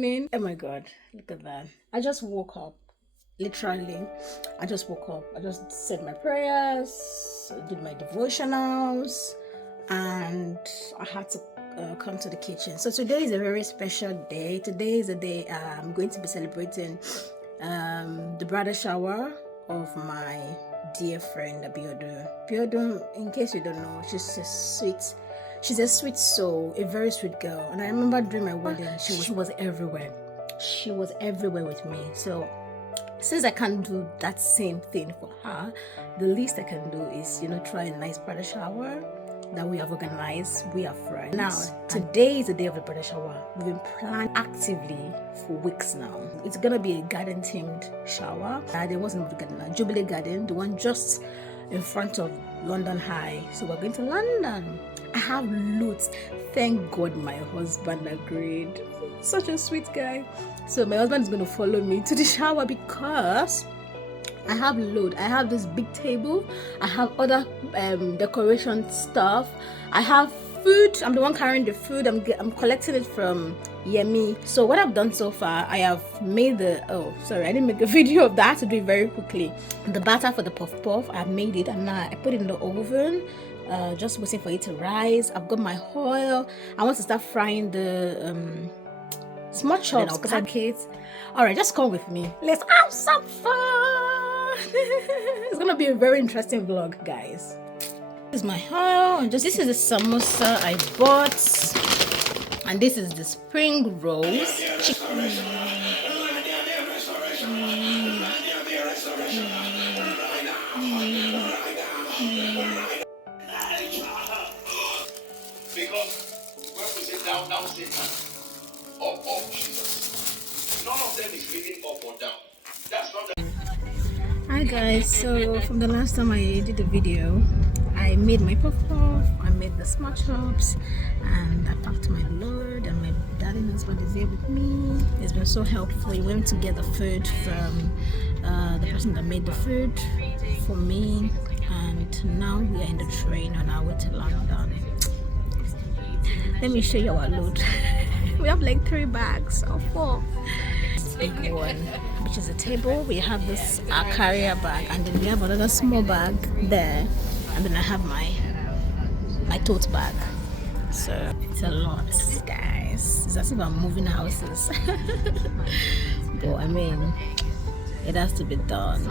morning. Oh my god, look at that. I just woke up. Literally, I just woke up. I just said my prayers, did my devotionals, and I had to come to the kitchen. So today is a very special day. Today is a day I'm going to be celebrating the bridal shower of my dear friend Abiodun. Abiodun, in case you don't know, she's a sweet soul, a very sweet girl. And I remember during my wedding, she was everywhere. She was everywhere with me. So since I can't do that same thing for her, the least I can do is, try a nice bridal shower that we have organized. We are friends. Now, today is the day of the bridal shower. We've been planning actively for weeks now. It's gonna be a garden themed shower. There wasn't the garden, Jubilee Garden, the one just in front of London High. So we're going to London. I have loads. Thank God my husband agreed. Such a sweet guy. So my husband is going to follow me to the shower because I have load. I have this big table. I have other decoration stuff. I have food. I'm the one carrying the food. I'm collecting it from Yemi. So what I've done so far, I have made I didn't make a video of that. I had to do it very quickly. The batter for the puff puff, I've made it and now I put it in the oven. Just waiting for it to rise. I've got my oil. I want to start frying the small chops because I can't. All right, just come with me. Let's have some fun. It's gonna be a very interesting vlog, guys. This is my oil, and this is the samosa I bought, and this is the spring rolls chicken. Because when we say down, down Satan, up, Jesus. None of them is living up or down. That's not the... Hi guys, so from the last time I did the video, I made my puff puff, I made the smart chops, and I packed my load, and my daddy husband is here with me. It's been so helpful. We went to get the food from the person that made the food for me, and now we are in the train on our way to London. Let me show you our load. We have like 3 bags or 4. Big one, which is a table. We have this carrier bag, and then we have another small bag there, and then I have my tote bag. So it's a lot, guys. It's as if I'm moving houses. But I mean, it has to be done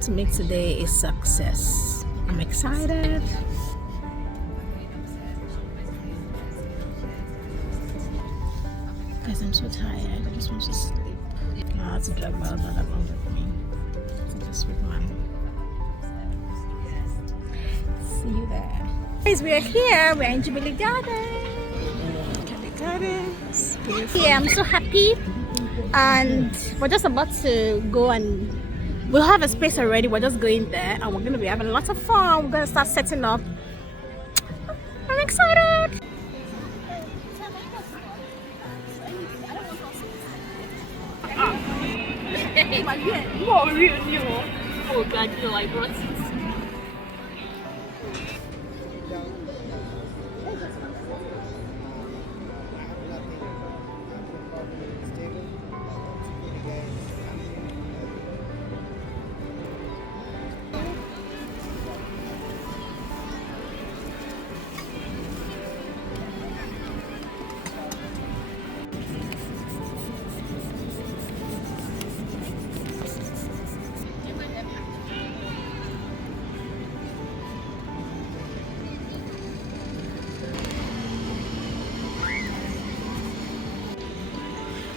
to make today a success. I'm excited. Guys, I'm so tired. I just want to sleep. I had to drag my husband along with me. Such a sweet man. See you there. Guys, we are here. We're in Jubilee Gardens. Yeah, I'm so happy. And we're just about to go, and we'll have a space already. We're just going there, and we're going to be having lots of fun. We're going to start setting up. I'm excited. Oh God, no, I brought it.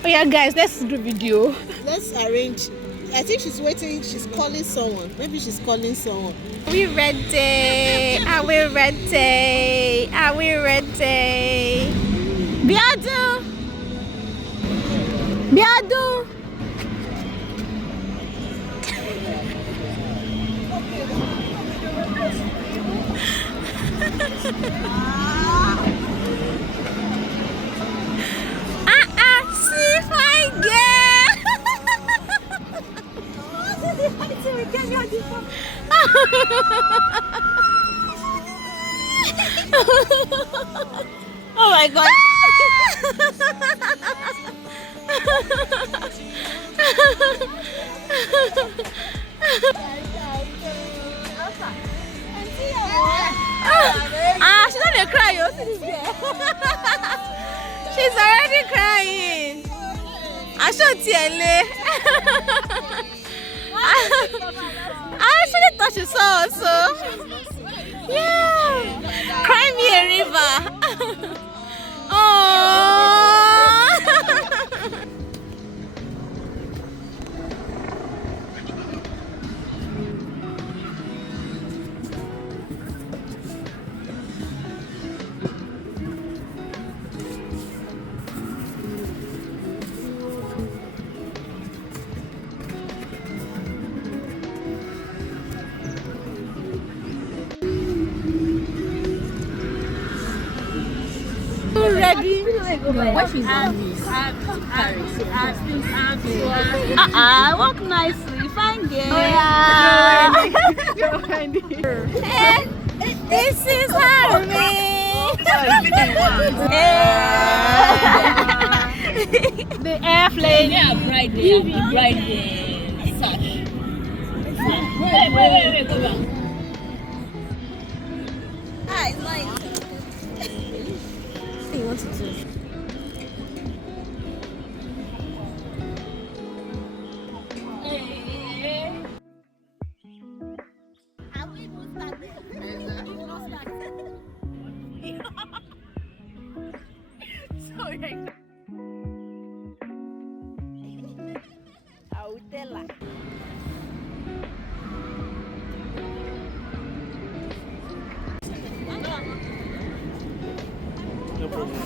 Oh yeah, guys, let's do video. Let's arrange. I think she's waiting. She's calling someone. Maybe she's calling someone. Are we ready? Are we ready? Are we ready? Biadu! Biadu! See my girl! Oh my God! She's not gonna cry. She's already crying. I should tell you. I should have thought you saw also. Yeah. Cry me a river. Oh. Ready? What she's on this? Walk nicely. Fine girl. This is Harvey. The airplane. Yeah, Bridal. Such. Wait, go back. Ah, it's nice. You want to do? I will tell her. No problem.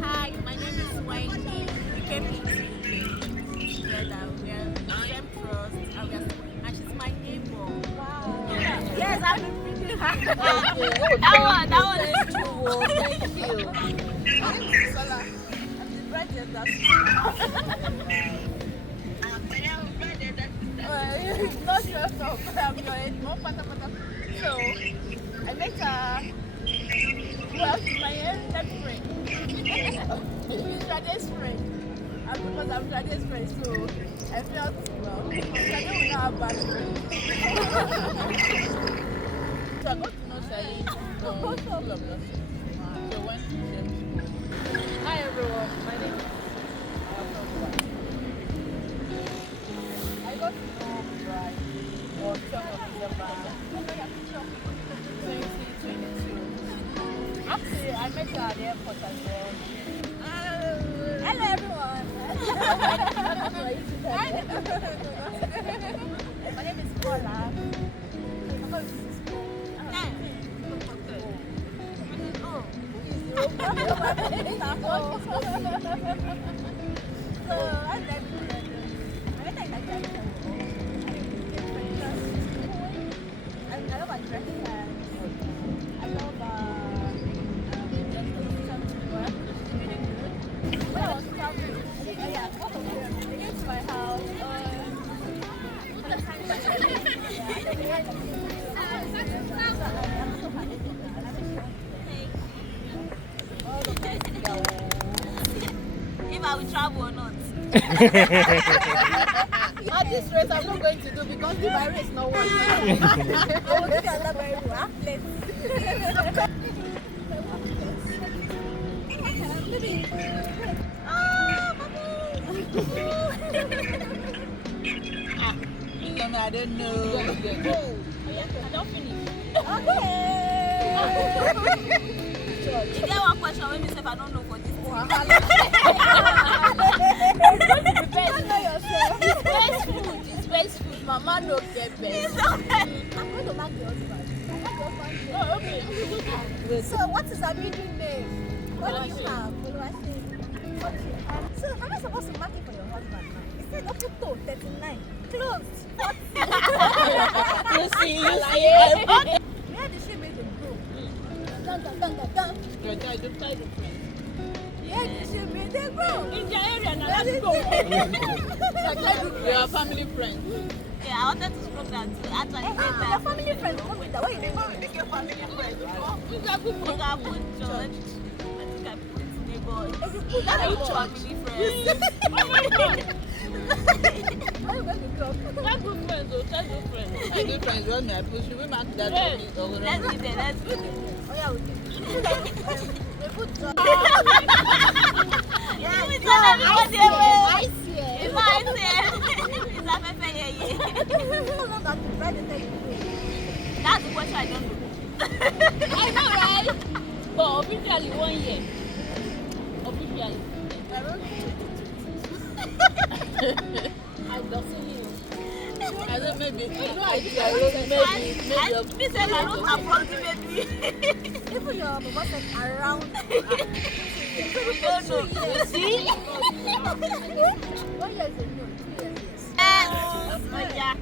Hi, my name is Wendy. We came together. We are same trust, and she's my neighbor. Wow. Yes, I've been thinking her. That one is true. Thank you. Sola. Not your stuff, but I'm your age. So, I met her. Well, she's my best friend. She's Raje's friend. And because I'm Raje's friend, so I felt, well, Rade will not have bad friends. So I got to know Shai from school of nursing. So when she said, hi everyone, my name is I got to know Bride on 12th of December 2022. Actually, I met her at the airport as well. Hello everyone. My name is Paula. If I will travel or not. At this race, I'm not going to do because the virus is not working. I will do another very well. I don't know. I don't finish. Okay. You get one question when you say I don't know for this. It's best food. Mama no get best. I'm going to mark the husband. Oh, okay. So what is her middle name? What do you have? So am I supposed to mark it for your husband now? It said up to 39. Close. You see. Where did she make the broom? Dun. Your dad don't try the friend. Where did she make the broom? In the area now. Let's go. We are family friends. Yeah, I wanted to stroke that too. Actually, Your family friends, what with that? What you doing? make your family friends. Who's that good for? I put church. I think I put neighbors. If you put that in Family church, friends. oh my God. How you going to talk? That's good friends, though. That's good friends. That's good friends. What may I push you? We mark that Let's on it or do whatever. it. Let's do it. Oh yeah, we do. We put church. Yeah, we tell everybody away. I see it. If I say, it's a pepe yeye. How long have you tried to tell you? That's the question I don't know. I know, right? But officially, 1 year. Officially. I don't see you. I don't maybe. No idea. Maybe. Me say I don't approximately. Even your mama said around. We don't know. You see? 1 year is a no, 2 years yes. Oh yeah.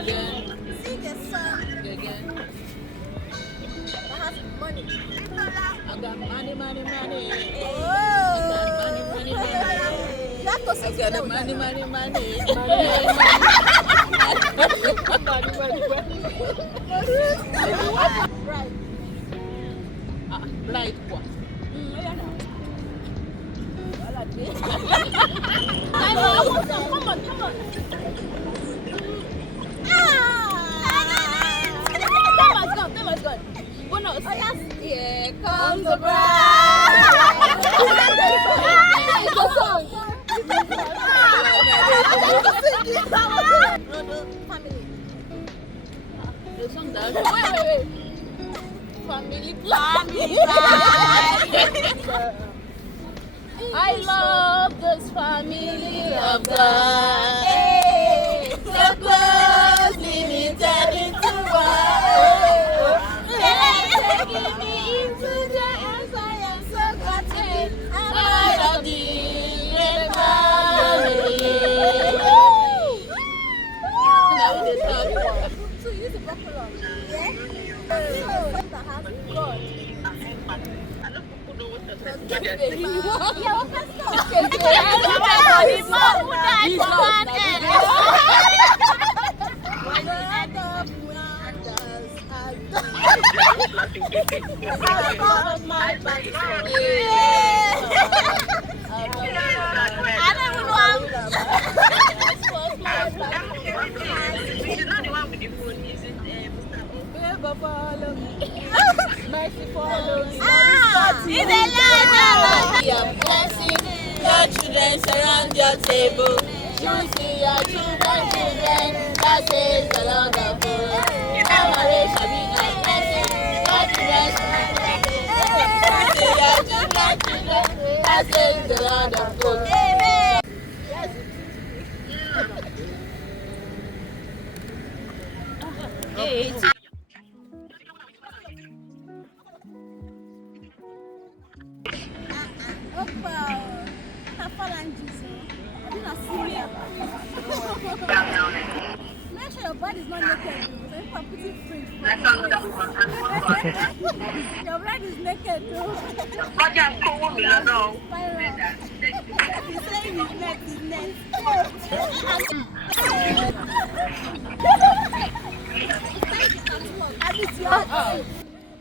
Again. See the son Again. that has money. I got money. Oh. Money. You have to I sit got together the with money. her. Right. Right. What? Come on. Time has gone. Bonus. Oh yes. Here Comes the bride. It's a song. Family. The song that. Wait. Family. I love this family of God. So closely knitted into one. Taking me into their arms, I am so glad I'm part of the great family. Now they talk. So you use a buffalo. Yeah? That has God. Mercy follow me. It's a lie. Be a blessing. Your children surround your table. You see your children. That says the Lord of hosts. Our marriage shall be a blessing. Your children surround your table. You see your children. That says the Lord of hosts. Hey, Make sure your body is not naked. So if I'm putting fringe for your bride is naked though. He's saying his neck.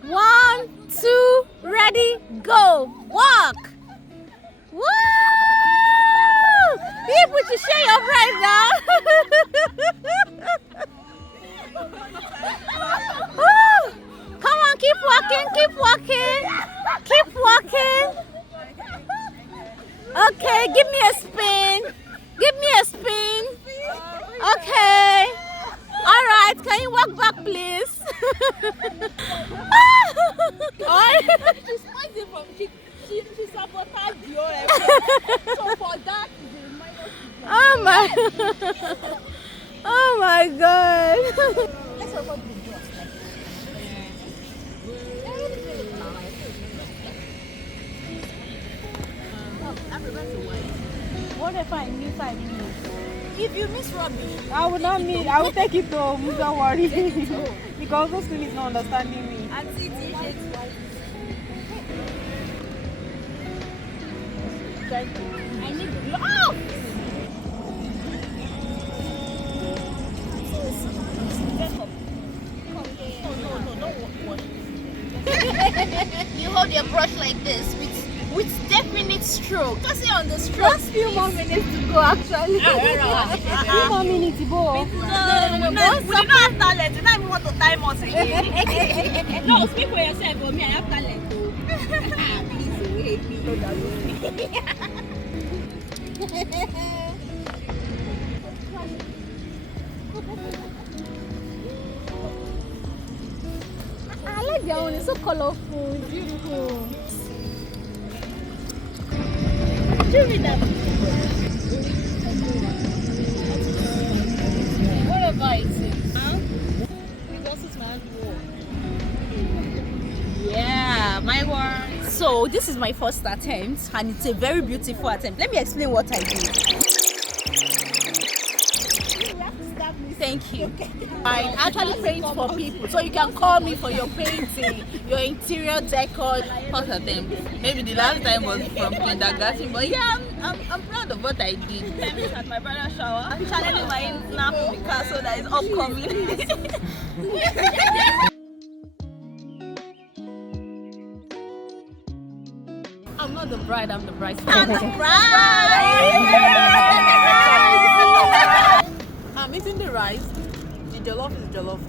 One, two, ready, go. Walk. Woo! People to share your bride now. Woo! Come on, keep walking. Okay, give me a spin. Okay. All right, can you walk back, please? She's fighting from she sabotaged your so for that is a minus. Oh my God. Let's talk about the dress. What if I miss? I miss. If you miss rubbish, I will not miss. I will take it home. Don't worry. Because those things is not understanding me. and see t-shirts like Thank you. I need oh! You hold your brush like this with definite stroke. Just say on the stroke. Just few more minutes to go actually. Few more minutes to go. We don't have talent. You don't even want to time us again. No, speak for yourself. For me, I have talent. Please wait me. I like their own. It's so colorful. It's beautiful. Whatever it is. Yeah, my one. So this is my first attempt, and it's a very beautiful attempt. Let me explain what I did. Thank you. I actually paint for people, so you can call me for your painting, your interior decor. First attempt. Maybe the last time was from kindergarten, but yeah, I'm proud of what I did. At my brother's shower, I'm channeling my snap in the car so that is upcoming. I'm not the bride, I'm the bridesmaid. I'm the bride! I'm eating the rice. The jollof is jollof.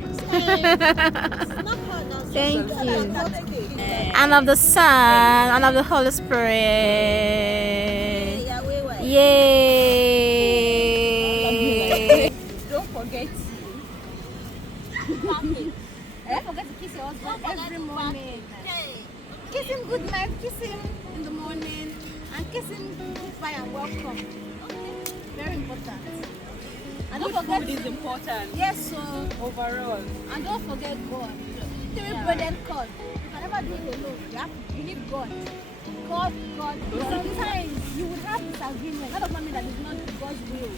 Thank you. And of the Son, and of the Holy Spirit. Yay! Don't forget to. Don't forget to kiss your husband every morning. Kiss him good night, kiss him in the morning, and kiss him goodbye and welcome. Very important. And don't forget Food is important. yes, so Overall. and don't forget God. Three-braided cord. You can never do it alone. You need God. God. Sometimes you will have disagreement. That does not mean that it's not God's will.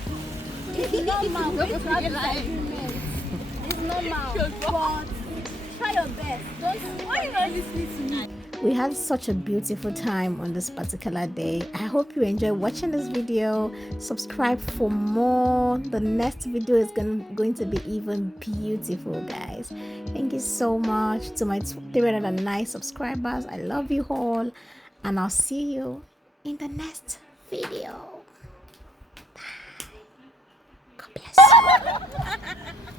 It's normal. We have disagreement. It's normal. But try your best. Don't. Why are you not listening to me? We had such a beautiful time on this particular day. I hope you enjoy watching this video. Subscribe for more. The next video is going to be even beautiful, guys. Thank you so much to my 309 subscribers. I love you all, and I'll see you in the next video. Bye. God bless you.